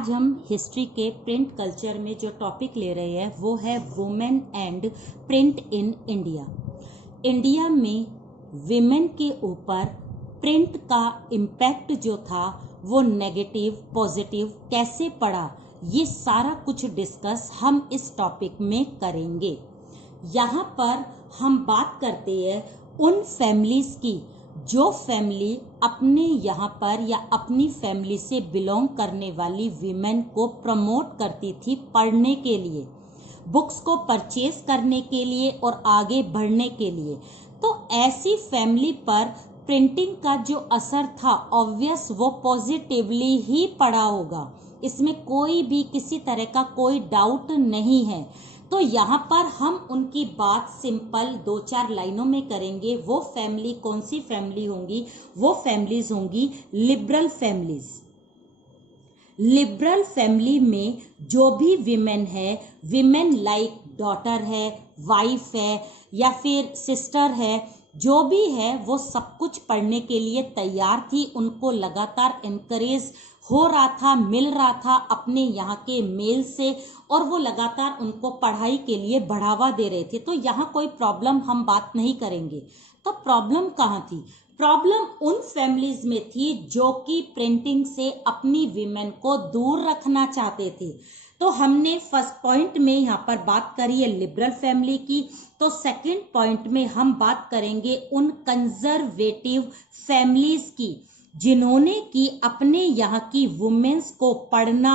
आज हम हिस्ट्री के प्रिंट कल्चर में जो टॉपिक ले रहे हैं वो है women and print in India. India में विमेन के ऊपर प्रिंट का इम्पैक्ट जो था वो नेगेटिव पॉजिटिव कैसे पड़ा, ये सारा कुछ डिस्कस हम इस टॉपिक में करेंगे। यहाँ पर हम बात करते हैं उन फैमिलीज की जो फैमिली अपने यहाँ पर या अपनी फैमिली से बिलोंग करने वाली वीमेन को प्रमोट करती थी पढ़ने के लिए, बुक्स को परचेज करने के लिए और आगे बढ़ने के लिए। तो ऐसी फैमिली पर प्रिंटिंग का जो असर था ऑब्वियस वो पॉजिटिवली ही पड़ा होगा, इसमें कोई भी किसी तरह का कोई डाउट नहीं है। तो यहाँ पर हम उनकी बात सिंपल 2-4 लाइनों में करेंगे। वो फैमिली कौन सी फैमिली होंगी? वो फैमिलीज होंगी लिबरल फैमिलीज। लिबरल फैमिली में जो भी विमेन है, विमेन लाइक डॉटर है, वाइफ है या फिर सिस्टर है, जो भी है वो सब कुछ पढ़ने के लिए तैयार थी। उनको लगातार इनकरेज हो रहा था, मिल रहा था अपने यहाँ के मेल से, और वो लगातार उनको पढ़ाई के लिए बढ़ावा दे रहे थे। तो यहाँ कोई प्रॉब्लम हम बात नहीं करेंगे। तो प्रॉब्लम कहाँ थी? प्रॉब्लम उन फैमिलीज में थी जो कि प्रिंटिंग से अपनी विमेन को दूर रखना चाहते थे। तो हमने फर्स्ट पॉइंट में यहाँ पर बात करी है लिबरल फैमिली की। तो सेकंड पॉइंट में हम बात करेंगे उन कंजर्वेटिव फैमिलीज की जिन्होंने कि अपने यहाँ की वुमेन्स को पढ़ना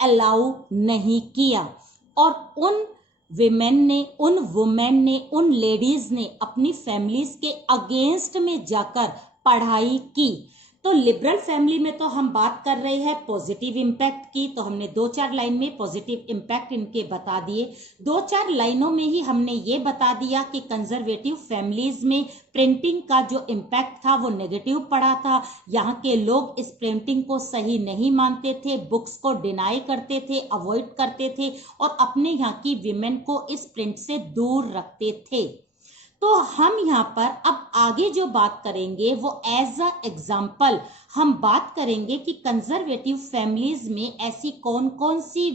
अलाउ नहीं किया, और उन वुमेन ने उन लेडीज ने अपनी फैमिलीज के अगेंस्ट में जाकर पढ़ाई की। तो लिबरल फैमिली में तो हम बात कर रहे हैं पॉजिटिव इम्पैक्ट की, तो हमने 2-4 लाइन में पॉजिटिव इम्पैक्ट इनके बता दिए। 2-4 लाइनों में ही हमने ये बता दिया कि कंजर्वेटिव फैमिलीज में प्रिंटिंग का जो इम्पैक्ट था वो नेगेटिव पड़ा था। यहाँ के लोग इस प्रिंटिंग को सही नहीं मानते थे, बुक्स को डिनाई करते थे, अवॉइड करते थे और अपने यहाँ की विमेन को इस प्रिंट से दूर रखते थे। तो हम यहाँ पर अब आगे जो बात करेंगे वो एज अ एग्जाम्पल हम बात करेंगे कि कंजर्वेटिव फैमिलीज में ऐसी कौन कौन सी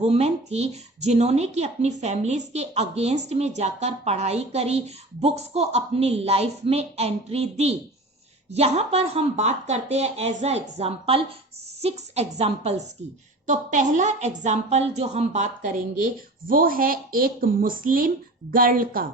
वुमेन थी जिन्होंने कि अपनी फैमिलीज के अगेंस्ट में जाकर पढ़ाई करी, बुक्स को अपनी लाइफ में एंट्री दी। यहाँ पर हम बात करते हैं एज अ एग्जाम्पल 6 एग्जाम्पल्स की। तो पहला एग्जाम्पल जो हम बात करेंगे वो है एक मुस्लिम गर्ल का।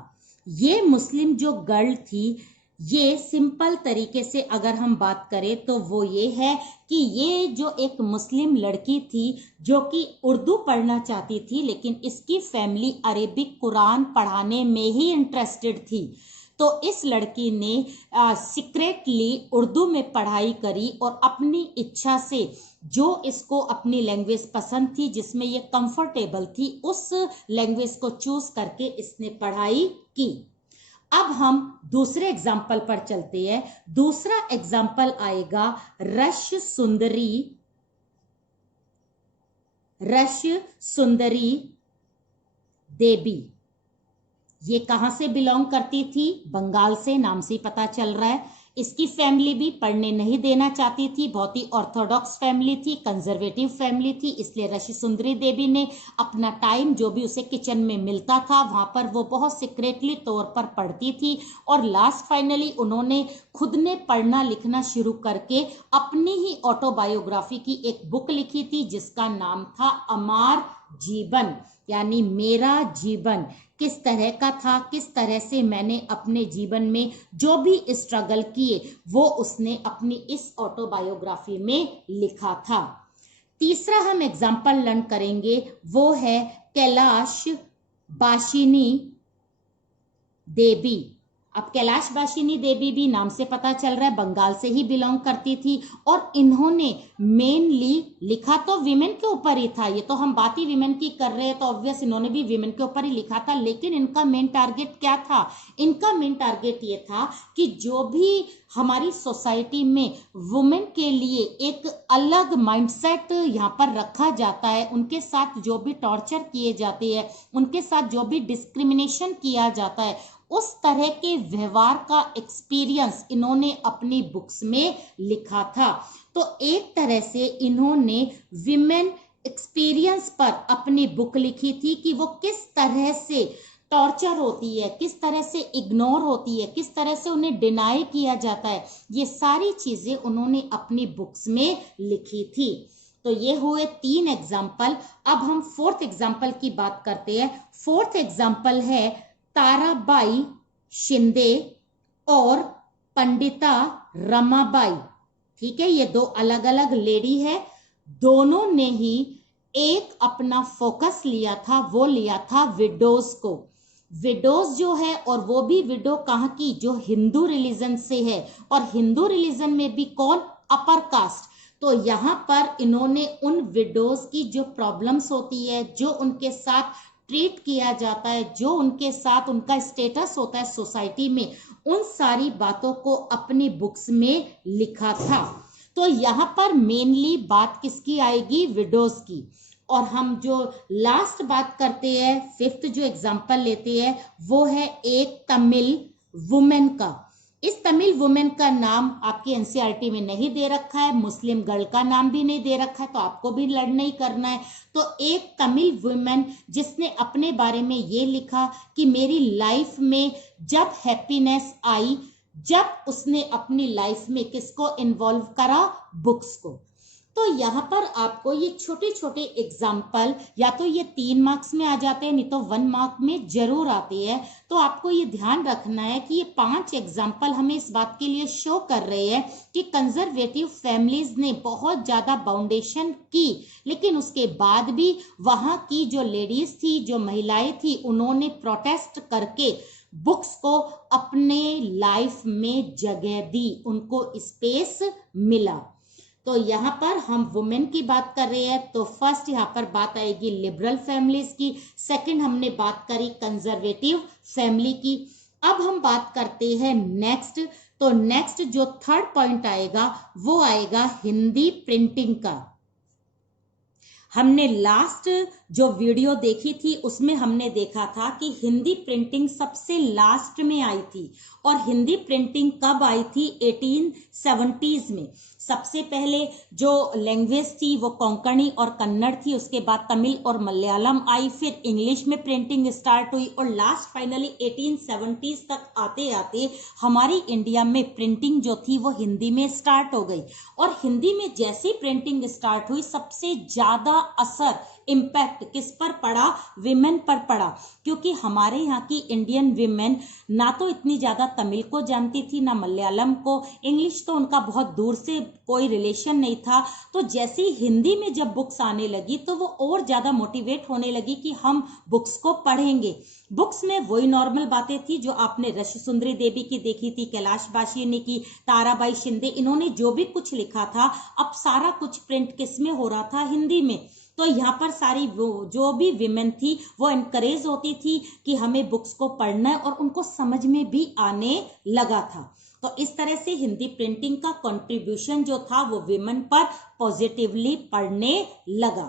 ये मुस्लिम जो गर्ल थी, ये सिंपल तरीके से अगर हम बात करें तो वो ये है कि ये जो एक मुस्लिम लड़की थी जो कि उर्दू पढ़ना चाहती थी, लेकिन इसकी फैमिली अरेबिक कुरान पढ़ाने में ही इंटरेस्टेड थी। तो इस लड़की ने सीक्रेटली उर्दू में पढ़ाई करी और अपनी इच्छा से जो इसको अपनी लैंग्वेज पसंद थी, जिसमें ये कंफर्टेबल थी, उस लैंग्वेज को चूज करके इसने पढ़ाई की। अब हम दूसरे एग्जाम्पल पर चलते हैं। दूसरा एग्जाम्पल आएगा रश सुंदरी देवी। ये कहां से बिलोंग करती थी? बंगाल से, नाम से ही पता चल रहा है। इसकी फैमिली भी पढ़ने नहीं देना चाहती थी, बहुत ही ऑर्थोडॉक्स फैमिली थी, कंजर्वेटिव फैमिली थी। इसलिए ऋषि सुंदरी देवी ने अपना टाइम जो भी उसे किचन में मिलता था वहां पर वो बहुत सीक्रेटली तौर पर पढ़ती थी, और लास्ट फाइनली उन्होंने खुद ने पढ़ना लिखना शुरू करके अपनी ही ऑटोबायोग्राफी की एक बुक लिखी थी जिसका नाम था अमार जीवन, यानी मेरा जीवन किस तरह का था, किस तरह से मैंने अपने जीवन में जो भी स्ट्रगल किए वो उसने अपनी इस ऑटोबायोग्राफी में लिखा था। तीसरा हम एग्जाम्पल लर्न करेंगे वो है कैलाश बाशिनी देवी। अब कैलाश बाशिनी देवी भी नाम से पता चल रहा है बंगाल से ही बिलोंग करती थी, और इन्होंने मेनली लिखा तो विमेन के ऊपर ही था। ये तो हम बात ही विमेन की कर रहे हैं, तो ऑब्वियस इन्होंने भी विमेन के ऊपर ही लिखा था। लेकिन इनका मेन टारगेट क्या था? इनका मेन टारगेट ये था कि जो भी हमारी सोसाइटी में वुमेन के लिए एक अलग माइंडसेट यहाँ पर रखा जाता है, उनके साथ जो भी टॉर्चर किए जाते हैं, उनके साथ जो भी डिस्क्रिमिनेशन किया जाता है, उस तरह के व्यवहार का एक्सपीरियंस इन्होंने अपनी बुक्स में लिखा था। तो एक तरह से इन्होंने विमेन एक्सपीरियंस पर अपनी बुक लिखी थी कि वो किस तरह से टॉर्चर होती है, किस तरह से इग्नोर होती है, किस तरह से उन्हें डिनाई किया जाता है, ये सारी चीजें उन्होंने अपनी बुक्स में लिखी थी। तो ये हुए 3 एग्जाम्पल। अब हम 4th एग्जाम्पल की बात करते हैं। 4th एग्जाम्पल है ताराबाई शिंदे और पंडिता रमाबाई। ठीक है, ये 2 अलग अलग लेडी है, दोनों ने ही एक अपना फोकस लिया था, वो लिया था विडोज को। विडोज जो है, और वो भी विडो कहाँ की, जो हिंदू रिलीजन से है, और हिंदू रिलीजन में भी कौन, अपर कास्ट। तो यहाँ पर इन्होंने उन विडोज की जो प्रॉब्लम्स होती है, जो उनके साथ ट्रीट किया जाता है, जो उनके साथ उनका स्टेटस होता है सोसाइटी में, उन सारी बातों को अपनी बुक्स में लिखा था। तो यहाँ पर मेनली बात किसकी आएगी, विडोज की। और हम जो लास्ट बात करते हैं, 5th जो एग्जाम्पल लेते हैं, वो है एक तमिल वुमेन का। इस तमिल वुमेन का नाम आपकी एनसीईआरटी में नहीं दे रखा है, मुस्लिम गर्ल का नाम भी नहीं दे रखा है, तो आपको भी लड़ना ही करना है। तो एक तमिल वुमेन जिसने अपने बारे में ये लिखा कि मेरी लाइफ में जब हैप्पीनेस आई, जब उसने अपनी लाइफ में किसको इन्वॉल्व करा, बुक्स को। तो यहाँ पर आपको ये छोटे छोटे एग्जाम्पल या तो ये 3 मार्क्स में आ जाते हैं, नहीं तो 1 मार्क में जरूर आते हैं। तो आपको ये ध्यान रखना है कि ये 5 एग्जाम्पल हमें इस बात के लिए शो कर रहे हैं कि कंजर्वेटिव फैमिलीज ने बहुत ज्यादा बाउंडेशन की, लेकिन उसके बाद भी वहां की जो लेडीज थी, जो महिलाएं थी, उन्होंने प्रोटेस्ट करके बुक्स को अपने लाइफ में जगह दी, उनको स्पेस मिला। तो यहाँ पर हम वुमेन की बात कर रहे हैं, तो फर्स्ट यहाँ पर बात आएगी लिबरल फैमिलीज की, सेकंड हमने बात करी कंजर्वेटिव फैमिली की। अब हम बात करते हैं नेक्स्ट। तो नेक्स्ट जो 3rd पॉइंट आएगा वो आएगा हिंदी प्रिंटिंग का। हमने लास्ट जो वीडियो देखी थी उसमें हमने देखा था कि हिंदी प्रिंटिंग सबसे लास्ट में आई थी, और हिंदी प्रिंटिंग कब आई थी, 1870s में। सबसे पहले जो लैंग्वेज थी वो कोंकणी और कन्नड़ थी, उसके बाद तमिल और मलयालम आई, फिर इंग्लिश में प्रिंटिंग स्टार्ट हुई, और लास्ट फाइनली 1870s तक आते आते हमारी इंडिया में प्रिंटिंग जो थी वो हिंदी में स्टार्ट हो गई। और हिंदी में जैसी प्रिंटिंग स्टार्ट हुई, सबसे ज्यादा असर, इम्पैक्ट किस पर पड़ा, विमेन पर पड़ा, क्योंकि हमारे यहाँ की इंडियन विमेन ना तो इतनी ज्यादा तमिल को जानती थी, ना मलयालम को, इंग्लिश तो उनका बहुत दूर से कोई रिलेशन नहीं था। तो जैसे ही हिंदी में जब बुक्स आने लगी तो वो और ज्यादा मोटिवेट होने लगी कि हम बुक्स को पढ़ेंगे। बुक्स में वही नॉर्मल बातें थी जो आपने ऋषि सुंदरी देवी की देखी थी, कैलाश बाशी ने की, ताराबाई शिंदे, इन्होंने जो भी कुछ लिखा था, अब सारा कुछ प्रिंट किस में हो रहा था, हिंदी में। तो यहाँ पर सारी वो जो भी विमेन थी वो इनकरेज होती थी कि हमें बुक्स को पढ़ना है, और उनको समझ में भी आने लगा था। तो इस तरह से हिंदी प्रिंटिंग का कंट्रीब्यूशन जो था वो विमेन पर पॉजिटिवली पड़ने लगा।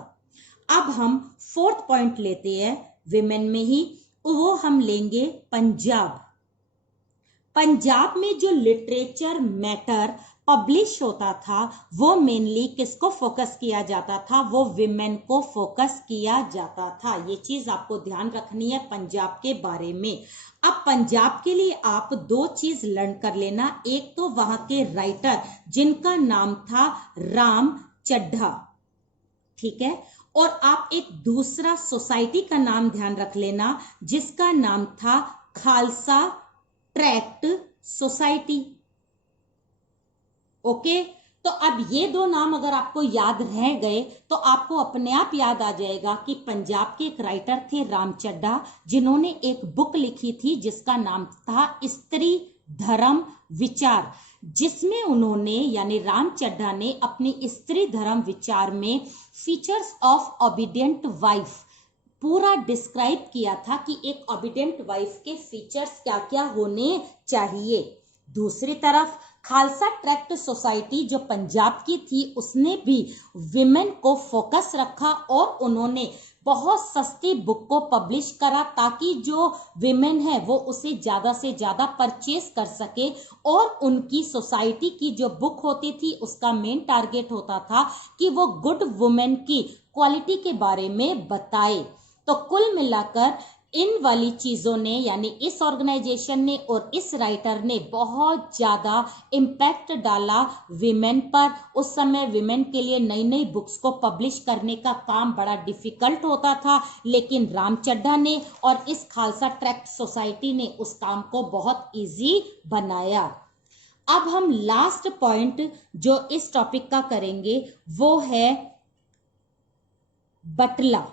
अब हम 4th पॉइंट लेते हैं विमेन में ही, वो हम लेंगे पंजाब। पंजाब में जो लिटरेचर मैटर पब्लिश होता था वो मेनली किसको फोकस किया जाता था, वो विमेन को फोकस किया जाता था। ये चीज आपको ध्यान रखनी है पंजाब के बारे में। अब पंजाब के लिए आप 2 चीज लर्न कर लेना, एक तो वहां के राइटर जिनका नाम था राम चड्ढा, ठीक है, और आप एक दूसरा सोसाइटी का नाम ध्यान रख लेना जिसका नाम था खालसा ट्रैक्ट सोसाइटी। ओके, तो अब ये 2 नाम अगर आपको याद रह गए तो आपको अपने आप याद आ जाएगा कि पंजाब के एक राइटर थे राम चड्ढा, जिन्होंने एक बुक लिखी थी जिसका नाम था स्त्री धर्म विचार, जिसमें उन्होंने यानी राम चड्ढा ने अपनी स्त्री धर्म विचार में फीचर्स ऑफ ओबीडियंट वाइफ पूरा डिस्क्राइब किया था कि एक ओबीडियंट वाइफ के फीचर्स क्या क्या होने चाहिए। दूसरी तरफ खालसा ट्रैक्ट सोसाइटी जो पंजाब की थी उसने भी विमेन को फोकस रखा, और उन्होंने बहुत सस्ती बुक को पब्लिश करा ताकि जो विमेन है वो उसे ज्यादा से ज्यादा परचेस कर सके, और उनकी सोसाइटी की जो बुक होती थी उसका मेन टारगेट होता था कि वो गुड वुमेन की क्वालिटी के बारे में बताए। तो कुल मिलाकर इन वाली चीजों ने, यानी इस ऑर्गेनाइजेशन ने और इस राइटर ने बहुत ज्यादा इम्पैक्ट डाला विमेन पर। उस समय विमेन के लिए नई नई बुक्स को पब्लिश करने का काम बड़ा डिफिकल्ट होता था, लेकिन राम चड्ढा ने और इस खालसा ट्रैक्ट सोसाइटी ने उस काम को बहुत इजी बनाया। अब हम लास्ट पॉइंट जो इस टॉपिक का करेंगे वो है बटला।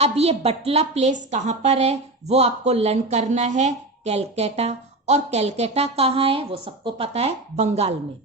अब ये बटला प्लेस कहां पर है वो आपको लर्न करना है, कैलकाटा। और कैलकाटा कहाँ है वो सबको पता है, बंगाल में।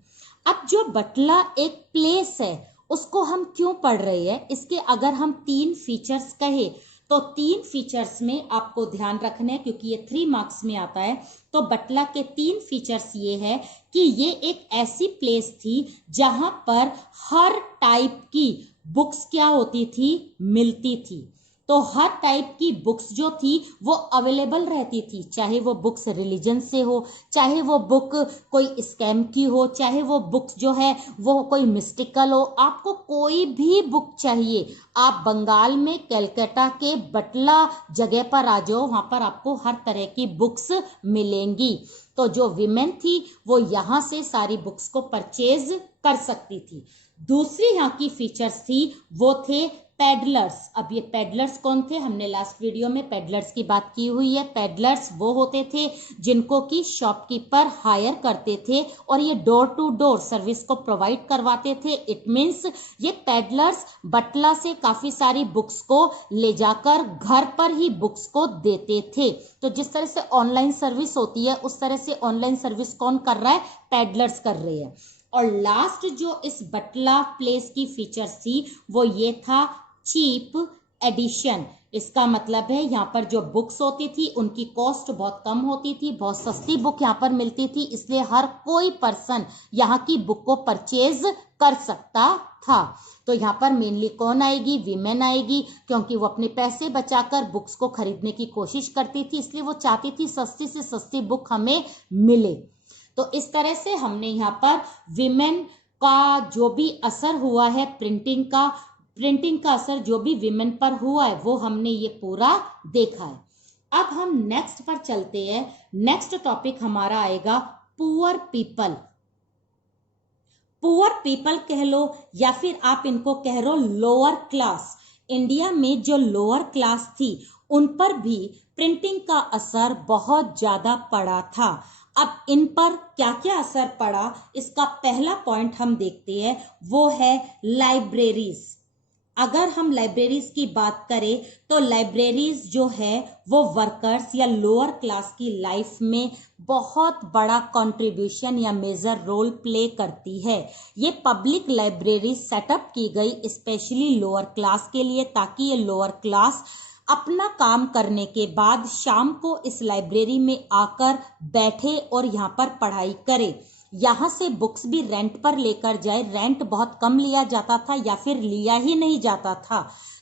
अब जो बटला एक प्लेस है उसको हम क्यों पढ़ रहे हैं, इसके अगर हम 3 फीचर्स कहे तो 3 फीचर्स में आपको ध्यान रखना है, क्योंकि ये 3 मार्क्स में आता है। तो बटला के 3 फीचर्स ये है कि ये एक ऐसी प्लेस थी जहां पर हर टाइप की बुक्स क्या होती थी, मिलती थी। तो हर टाइप की बुक्स जो थी वो अवेलेबल रहती थी, चाहे वो बुक्स रिलीजन से हो, चाहे वो बुक कोई स्कैम की हो, चाहे वो बुक जो है वो कोई मिस्टिकल हो। आपको कोई भी बुक चाहिए, आप बंगाल में कैलकाटा के बटला जगह पर आ जाओ, वहां पर आपको हर तरह की बुक्स मिलेंगी। तो जो विमेन थी वो यहाँ से सारी बुक्स को परचेज कर सकती थी। दूसरी यहाँ की फीचर्स थी वो थे पेडलर्स। अब ये पेडलर्स कौन थे, हमने लास्ट वीडियो में पेडलर्स की बात की हुई है। पेडलर्स वो होते थे जिनको कि शॉपकीपर हायर करते थे और ये डोर टू डोर सर्विस को प्रोवाइड करवाते थे। इट मीन्स ये पेडलर्स बटला से काफी सारी बुक्स को ले जाकर घर पर ही बुक्स को देते थे। तो जिस तरह से ऑनलाइन सर्विस होती है उस तरह से ऑनलाइन सर्विस कौन कर रहा है, पेडलर्स कर रहे हैं। और लास्ट जो इस बटला प्लेस की फीचर्स थी वो ये था चीप एडिशन। इसका मतलब है यहाँ पर जो बुक्स होती थी उनकी कॉस्ट बहुत कम होती थी, बहुत सस्ती बुक यहाँ पर मिलती थी, इसलिए हर कोई पर्सन यहाँ की बुक को परचेज कर सकता था। तो यहाँ पर मेनली कौन आएगी, वीमेन आएगी, क्योंकि वो अपने पैसे बचाकर बुक्स को खरीदने की कोशिश करती थी, इसलिए वो चाहती थी सस्ती से सस्ती बुक हमें मिले। तो इस तरह से हमने यहाँ पर विमेन का जो भी असर हुआ है, प्रिंटिंग का असर जो भी विमेन पर हुआ है वो हमने ये पूरा देखा है। अब हम नेक्स्ट पर चलते हैं। नेक्स्ट टॉपिक हमारा आएगा पुअर पीपल। पुअर पीपल कह लो या फिर आप इनको कह लो लोअर क्लास। इंडिया में जो लोअर क्लास थी उन पर भी प्रिंटिंग का असर बहुत ज्यादा पड़ा था। अब इन पर क्या क्या असर पड़ा, इसका पहला पॉइंट हम देखते हैं, वो है लाइब्रेरीज। अगर हम लाइब्रेरीज की बात करें तो लाइब्रेरीज जो है वो वर्कर्स या लोअर क्लास की लाइफ में बहुत बड़ा कंट्रीब्यूशन या मेजर रोल प्ले करती है। ये पब्लिक लाइब्रेरी सेटअप की गई स्पेशली लोअर क्लास के लिए, ताकि ये लोअर क्लास अपना काम करने के बाद शाम को इस लाइब्रेरी में आकर बैठे और यहाँ पर पढ़ाई करे। यहाँ से बुक्स भी रेंट पर लेकर जाए, रेंट बहुत कम लिया जाता था या फिर लिया ही नहीं जाता था।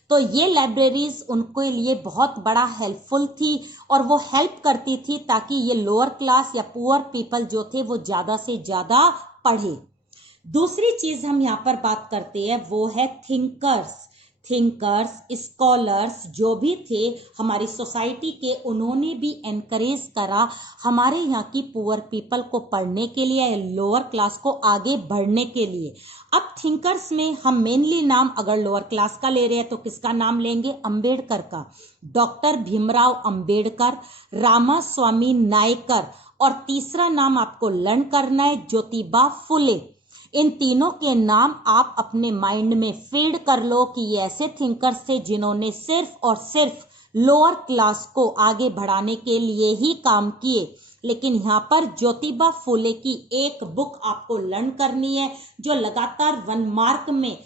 तो ये लाइब्रेरीज उनके लिए बहुत बड़ा हेल्पफुल थी और वो हेल्प करती थी ताकि ये लोअर क्लास या पुअर पीपल जो थे वो ज्यादा से ज्यादा पढ़े। दूसरी चीज हम यहाँ पर बात करते हैं वो है थिंकर्स, स्कॉलर्स जो भी थे हमारी सोसाइटी के, उन्होंने भी एनकरेज करा हमारे यहाँ की पुअर पीपल को पढ़ने के लिए, लोअर क्लास को आगे बढ़ने के लिए। अब थिंकर्स में हम मेनली नाम अगर लोअर क्लास का ले रहे हैं तो किसका नाम लेंगे, अंबेडकर का, डॉक्टर भीमराव अंबेडकर, रामास्वामी नायकर, और तीसरा नाम आपको लर्न करना है ज्योतिबा फुले। इन तीनों के नाम आप अपने माइंड में फीड कर लो कि ये ऐसे थिंकर्स थे जिन्होंने सिर्फ और सिर्फ लोअर क्लास को आगे बढ़ाने के लिए ही काम किए। लेकिन यहाँ पर ज्योतिबा फुले की एक बुक आपको लर्न करनी है जो लगातार 1 मार्क में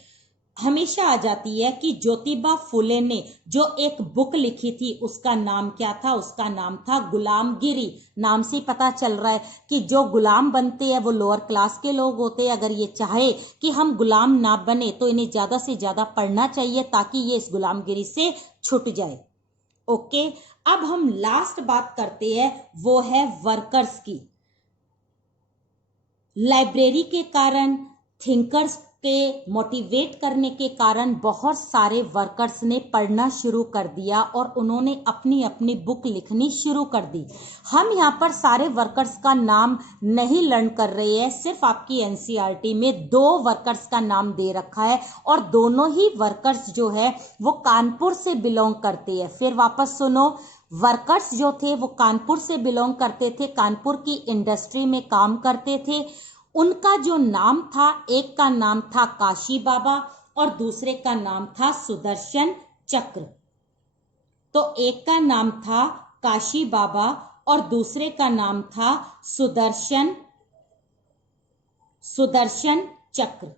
हमेशा आ जाती है कि ज्योतिबा फुले ने जो एक बुक लिखी थी उसका नाम क्या था, उसका नाम था गुलामगिरी। नाम से ही पता चल रहा है कि जो गुलाम बनते हैं वो लोअर क्लास के लोग होते हैं। अगर ये चाहे कि हम गुलाम ना बने तो इन्हें ज्यादा से ज्यादा पढ़ना चाहिए ताकि ये इस गुलामगिरी से छूट जाए। ओके, अब हम लास्ट बात करते हैं, वो है वर्कर्स की। लाइब्रेरी के कारण, थिंकर्स के मोटिवेट करने के कारण बहुत सारे वर्कर्स ने पढ़ना शुरू कर दिया और उन्होंने अपनी अपनी बुक लिखनी शुरू कर दी। हम यहाँ पर सारे वर्कर्स का नाम नहीं लर्न कर रहे हैं, सिर्फ आपकी एनसीईआरटी में 2 वर्कर्स का नाम दे रखा है और दोनों ही वर्कर्स जो है वो कानपुर से बिलोंग करते हैं। फिर वापस सुनो, वर्कर्स जो थे वो कानपुर से बिलोंग करते थे, कानपुर की इंडस्ट्री में काम करते थे। उनका जो नाम था, एक का नाम था काशी बाबा और दूसरे का नाम था सुदर्शन चक्र। तो एक का नाम था काशी बाबा और दूसरे का नाम था सुदर्शन चक्र।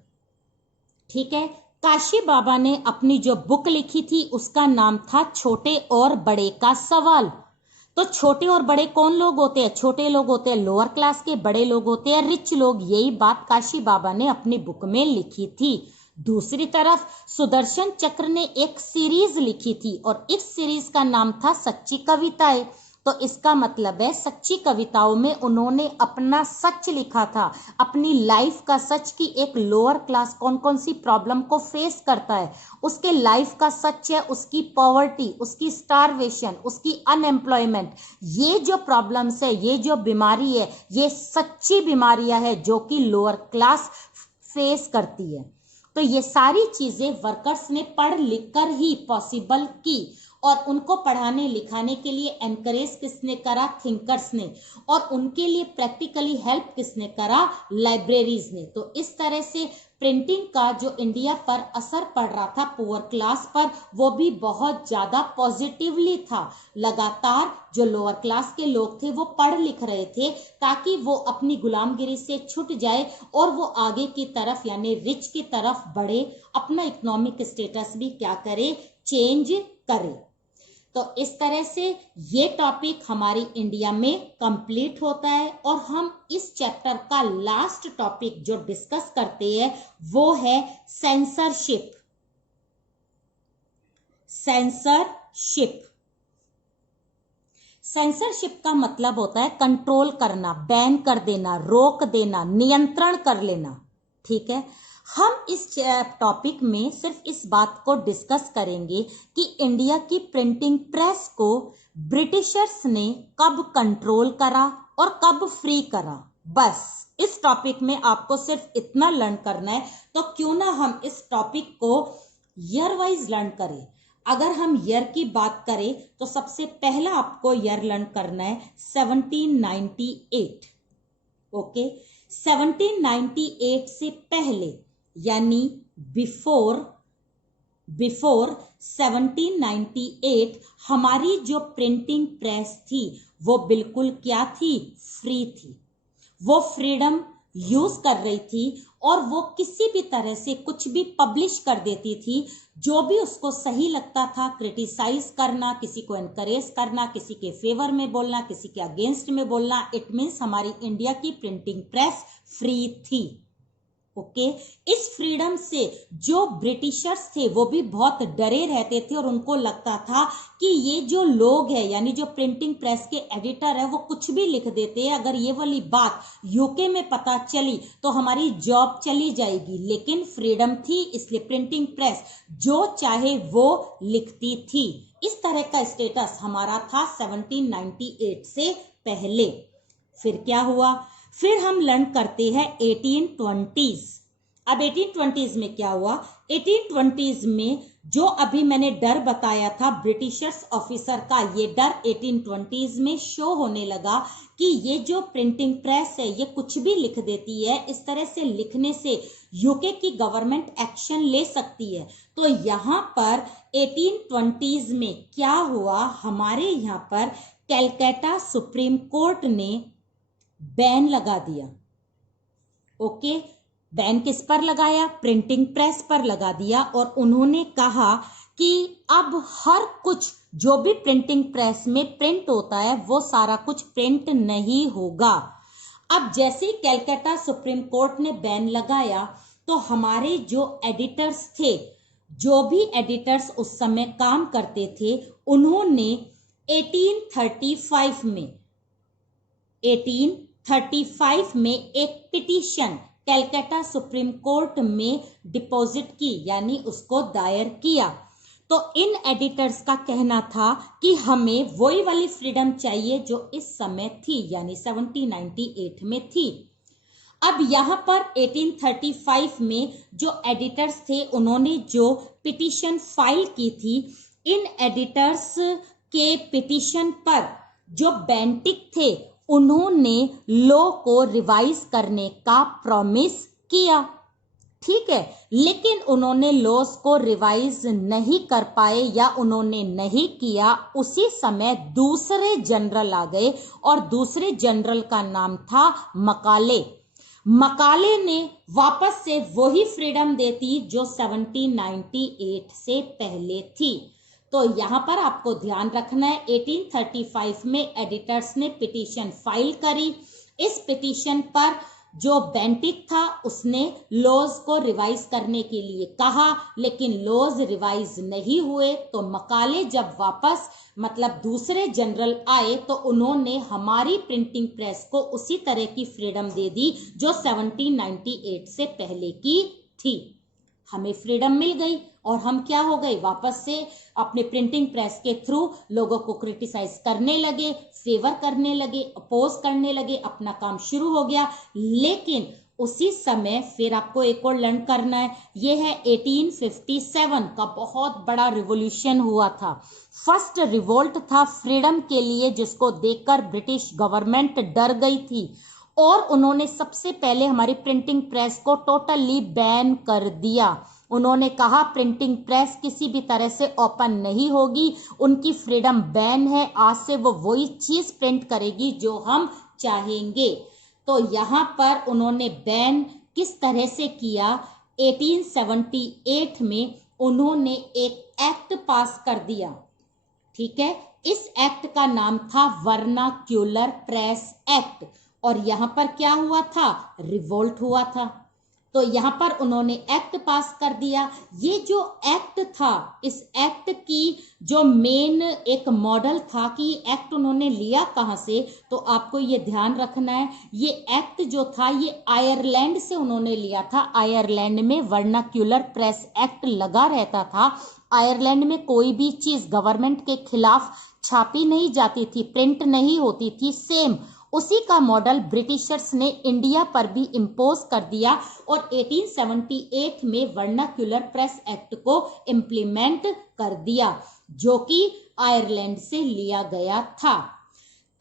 ठीक है, काशी बाबा ने अपनी जो बुक लिखी थी उसका नाम था छोटे और बड़े का सवाल। तो छोटे और बड़े कौन लोग होते हैं? छोटे लोग होते हैं लोअर क्लास के, बड़े लोग होते हैं रिच लोग। यही बात काशी बाबा ने अपनी बुक में लिखी थी। दूसरी तरफ सुदर्शन चक्र ने एक सीरीज लिखी थी और इस सीरीज का नाम था सच्ची कविताएं। तो इसका मतलब है सच्ची कविताओं में उन्होंने अपना सच लिखा था, अपनी लाइफ का सच, की एक लोअर क्लास कौन कौन सी प्रॉब्लम को फेस करता है। उसके लाइफ का सच है उसकी पॉवर्टी, उसकी स्टारवेशन, उसकी अनएम्प्लॉयमेंट। ये जो प्रॉब्लम्स है, ये जो बीमारी है, ये सच्ची बीमारियां है जो कि लोअर क्लास फेस करती है। तो ये सारी चीजें वर्कर्स ने पढ़ लिख कर ही पॉसिबल की और उनको पढ़ाने लिखाने के लिए एनकरेज किसने करा? थिंकर्स ने। और उनके लिए प्रैक्टिकली हेल्प किसने करा? लाइब्रेरीज ने। तो इस तरह से प्रिंटिंग का जो इंडिया पर असर पड़ रहा था पुअर क्लास पर, वो भी बहुत ज्यादा पॉजिटिवली था। लगातार जो लोअर क्लास के लोग थे वो पढ़ लिख रहे थे ताकि वो अपनी गुलामगिरी से छूट जाए और वो आगे की तरफ यानी रिच की तरफ बढ़े, अपना इकोनॉमिक स्टेटस भी क्या करे? चेंज करे। तो इस तरह से ये टॉपिक हमारी इंडिया में कंप्लीट होता है और हम इस चैप्टर का लास्ट टॉपिक जो डिस्कस करते हैं वो है सेंसरशिप। सेंसरशिप का मतलब होता है कंट्रोल करना, बैन कर देना, रोक देना, नियंत्रण कर लेना। ठीक है, हम इस टॉपिक में सिर्फ इस बात को डिस्कस करेंगे कि इंडिया की प्रिंटिंग प्रेस को ब्रिटिशर्स ने कब कंट्रोल करा और कब फ्री करा। बस इस टॉपिक में आपको सिर्फ इतना लर्न करना है। तो क्यों ना हम इस टॉपिक को ईयर वाइज लर्न करें। अगर हम ईयर की बात करें तो सबसे पहला आपको ईयर लर्न करना है 1798। ओके, 1798 से पहले यानी बिफोर 1798 हमारी जो प्रिंटिंग प्रेस थी वो बिल्कुल क्या थी? फ्री थी। वो फ्रीडम यूज कर रही थी और वो किसी भी तरह से कुछ भी पब्लिश कर देती थी, जो भी उसको सही लगता था। क्रिटिसाइज करना, किसी को एनकरेज करना, किसी के फेवर में बोलना, किसी के अगेंस्ट में बोलना, इट मीन्स हमारी इंडिया की प्रिंटिंग प्रेस फ्री थी। ओके, इस फ्रीडम से जो ब्रिटिशर्स थे वो भी बहुत डरे रहते थे और उनको लगता था कि ये जो लोग हैं यानी जो प्रिंटिंग प्रेस के एडिटर है वो कुछ भी लिख देते हैं, अगर ये वाली बात यूके में पता चली तो हमारी जॉब चली जाएगी। लेकिन फ्रीडम थी इसलिए प्रिंटिंग प्रेस जो चाहे वो लिखती थी। इस तरह का स्टेटस हमारा था 1798 से पहले। फिर क्या हुआ? फिर हम लर्न करते हैं 1820s। अब 1820s में क्या हुआ? 1820s में जो अभी मैंने डर बताया था ब्रिटिशर्स ऑफिसर का, ये डर 1820s में शो होने लगा कि ये जो प्रिंटिंग प्रेस है ये कुछ भी लिख देती है। इस तरह से लिखने से यूके की गवर्नमेंट एक्शन ले सकती है। तो यहाँ पर 1820s में क्या हुआ? हमारे यहाँ पर कैलकाटा सुप्रीम कोर्ट ने बैन लगा दिया। ओके, बैन किस पर लगाया? प्रिंटिंग प्रेस पर लगा दिया। और उन्होंने कहा कि अब हर कुछ जो भी प्रिंटिंग प्रेस में प्रिंट होता है वो सारा कुछ प्रिंट नहीं होगा। अब जैसे ही कलकत्ता सुप्रीम कोर्ट ने बैन लगाया तो हमारे जो एडिटर्स थे, जो भी एडिटर्स उस समय काम करते थे, उन्होंने 1835 में एक पिटीशन कलकत्ता सुप्रीम कोर्ट में डिपॉजिट की, यानी उसको दायर किया। तो इन एडिटर्स का कहना था कि हमें वही वाली फ्रीडम चाहिए जो इस समय थी, यानी 1798 में थी। अब यहां पर 1835 में जो एडिटर्स थे उन्होंने जो पिटीशन फाइल की थी, इन एडिटर्स के पिटीशन पर जो बेंटिक थे उन्होंने लॉ को रिवाइज करने का प्रॉमिस किया, ठीक है, लेकिन उन्होंने लॉस को रिवाइज नहीं कर पाए या उन्होंने नहीं किया। उसी समय दूसरे जनरल आ गए और दूसरे जनरल का नाम था मकाले। मकाले ने वापस से वही फ्रीडम देती जो 1798 से पहले थी। तो यहां पर आपको ध्यान रखना है, 1835 में एडिटर्स ने पिटीशन फाइल करी। इस पिटीशन पर जो बेंटिक था उसने लॉज को रिवाइज करने के लिए कहा, लेकिन लॉज रिवाइज नहीं हुए। तो मकाले जब वापस मतलब दूसरे जनरल आए तो उन्होंने हमारी प्रिंटिंग प्रेस को उसी तरह की फ्रीडम दे दी जो 1798 से पहले की थी। हमें फ्रीडम मिल गई और हम क्या हो गए, वापस से अपने प्रिंटिंग प्रेस के थ्रू लोगों को क्रिटिसाइज करने लगे, फेवर करने लगे, अपोज करने लगे, अपना काम शुरू हो गया। लेकिन उसी समय फिर आपको एक और लर्न करना है, ये है 1857 का बहुत बड़ा रिवॉल्यूशन हुआ था। फर्स्ट रिवोल्ट था फ्रीडम के लिए, जिसको देखकर ब्रिटिश गवर्नमेंट डर गई थी और उन्होंने सबसे पहले हमारी प्रिंटिंग प्रेस को टोटली बैन कर दिया। उन्होंने कहा प्रिंटिंग प्रेस किसी भी तरह से ओपन नहीं होगी, उनकी फ्रीडम बैन है, आज से वो वही चीज प्रिंट करेगी जो हम चाहेंगे। तो यहां पर उन्होंने बैन किस तरह से किया, 1878 में उन्होंने एक एक्ट पास कर दिया, ठीक है। इस एक्ट का नाम था वर्नाक्यूलर प्रेस एक्ट। और यहां पर क्या हुआ था, रिवोल्ट हुआ था। तो यहां पर उन्होंने एक्ट पास कर दिया। ये जो एक्ट था, इस एक्ट की जो मेन एक मॉडल था कि एक्ट उन्होंने लिया कहां से, तो आपको ये ध्यान रखना है, ये एक्ट जो था ये आयरलैंड से उन्होंने लिया था। आयरलैंड में वर्नाक्यूलर प्रेस एक्ट लगा रहता था। आयरलैंड में कोई भी चीज गवर्नमेंट के खिलाफ छापी नहीं जाती थी, प्रिंट नहीं होती थी। सेम उसी का मॉडल ब्रिटिशर्स ने इंडिया पर भी इम्पोज कर दिया और 1878 में वर्नाक्यूलर प्रेस एक्ट को इम्प्लीमेंट कर दिया, जो कि आयरलैंड से लिया गया था।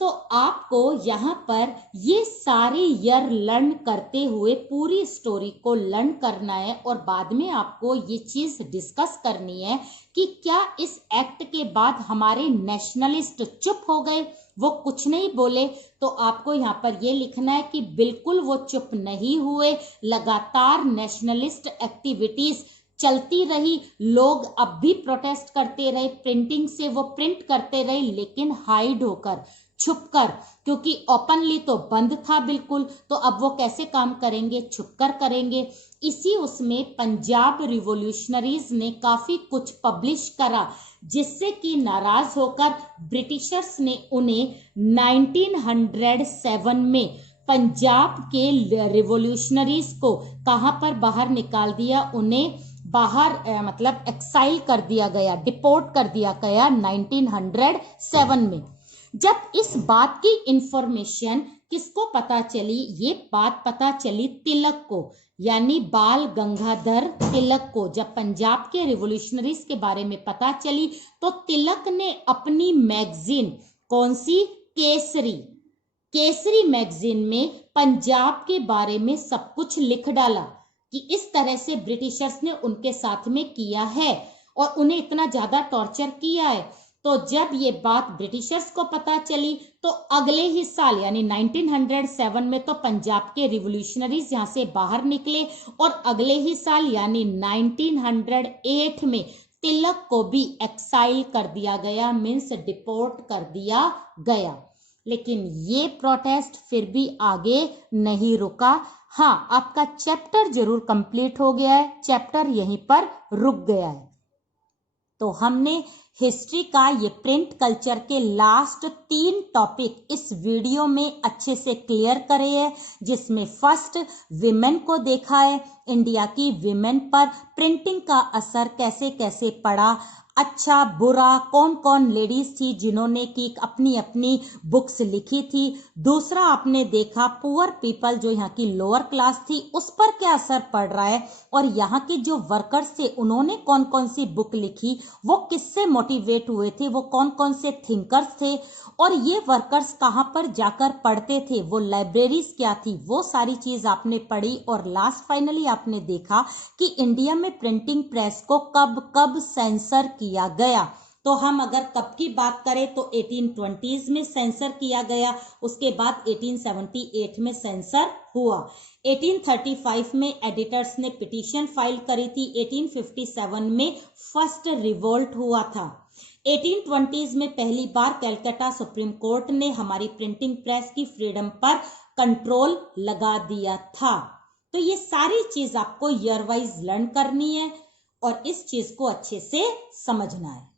तो आपको यहाँ पर ये सारे ईयर लर्न करते हुए पूरी स्टोरी को लर्न करना है और बाद में आपको ये चीज डिस्कस करनी है कि क्या इस एक्ट के बाद हमारे नेशनलिस्ट चुप हो गए, वो कुछ नहीं बोले। तो आपको यहाँ पर ये लिखना है कि बिल्कुल वो चुप नहीं हुए, लगातार नेशनलिस्ट एक्टिविटीज चलती रही, लोग अब भी प्रोटेस्ट करते रहे, प्रिंटिंग से वो प्रिंट करते रहे, लेकिन हाइड होकर, छुपकर, क्योंकि ओपनली तो बंद था बिल्कुल। तो अब वो कैसे काम करेंगे, छुपकर करेंगे। इसी उसमें पंजाब रिवॉल्यूशनरीज ने काफी कुछ पब्लिश करा, जिससे कि नाराज होकर ब्रिटिशर्स ने उन्हें 1907 में पंजाब के रिवॉल्यूशनरीज को कहां पर बाहर निकाल दिया, उन्हें बाहर मतलब एक्साइल कर दिया गया, डिपोर्ट कर दिया गया 1907 में। जब इस बात की इंफॉर्मेशन किसको पता चली, ये बात पता चली तिलक को, यानी बाल गंगाधर तिलक को। जब पंजाब के रिवॉल्यूशनरीज के बारे में पता चली तो तिलक ने अपनी मैगजीन, कौन सी, केसरी मैगजीन में पंजाब के बारे में सब कुछ लिख डाला कि इस तरह से ब्रिटिशर्स ने उनके साथ में किया है और उन्हें इतना ज्यादा टॉर्चर किया है। तो जब ये बात ब्रिटिशर्स को पता चली तो अगले ही साल यानी 1907 में तो पंजाब के रिवोल्यूशनरीज यहां से बाहर निकले और अगले ही साल यानी 1908 में तिलक को भी एक्साइल कर दिया गया, मीन्स डिपोर्ट कर दिया गया। लेकिन ये प्रोटेस्ट फिर भी आगे नहीं रुका। हाँ, आपका चैप्टर जरूर कंप्लीट हो गया है, चैप्टर यहीं पर रुक गया है। तो हमने हिस्ट्री का ये प्रिंट कल्चर के लास्ट 3 टॉपिक इस वीडियो में अच्छे से क्लियर करे हैं, जिसमें फर्स्ट विमेन को देखा है, इंडिया की विमेन पर प्रिंटिंग का असर कैसे कैसे पड़ा, अच्छा बुरा कौन कौन लेडीज थी जिन्होंने की अपनी अपनी बुक्स लिखी थी। दूसरा आपने देखा पुअर पीपल जो यहाँ की लोअर क्लास थी उस पर क्या असर पड़ रहा है, और यहाँ के जो वर्कर्स थे उन्होंने कौन कौन सी बुक लिखी, वो किससे मोटिवेट हुए थे, वो कौन कौन से थिंकर्स थे, और ये वर्कर्स कहाँ पर जाकर पढ़ते थे, वो लाइब्रेरीज क्या थी, वो सारी चीज आपने पढ़ी। और लास्ट फाइनली आपने देखा कि इंडिया में प्रिंटिंग प्रेस को कब कब सेंसर किया गया। तो हम अगर कब की बात करें तो 1820s में सेंसर किया गया, उसके बाद 1878 में सेंसर हुआ। 1835 में एडिटर्स ने पिटीशन फाइल करी थी, 1857 में फर्स्ट रिवोल्ट हुआ था, 1820s में पहली बार कलकत्ता सुप्रीम कोर्ट ने हमारी प्रिंटिंग प्रेस की फ्रीडम पर कंट्रोल लगा दिया था। तो ये सारी चीज आपको ईयर वाइज लर्न करनी है और इस चीज को अच्छे से समझना है।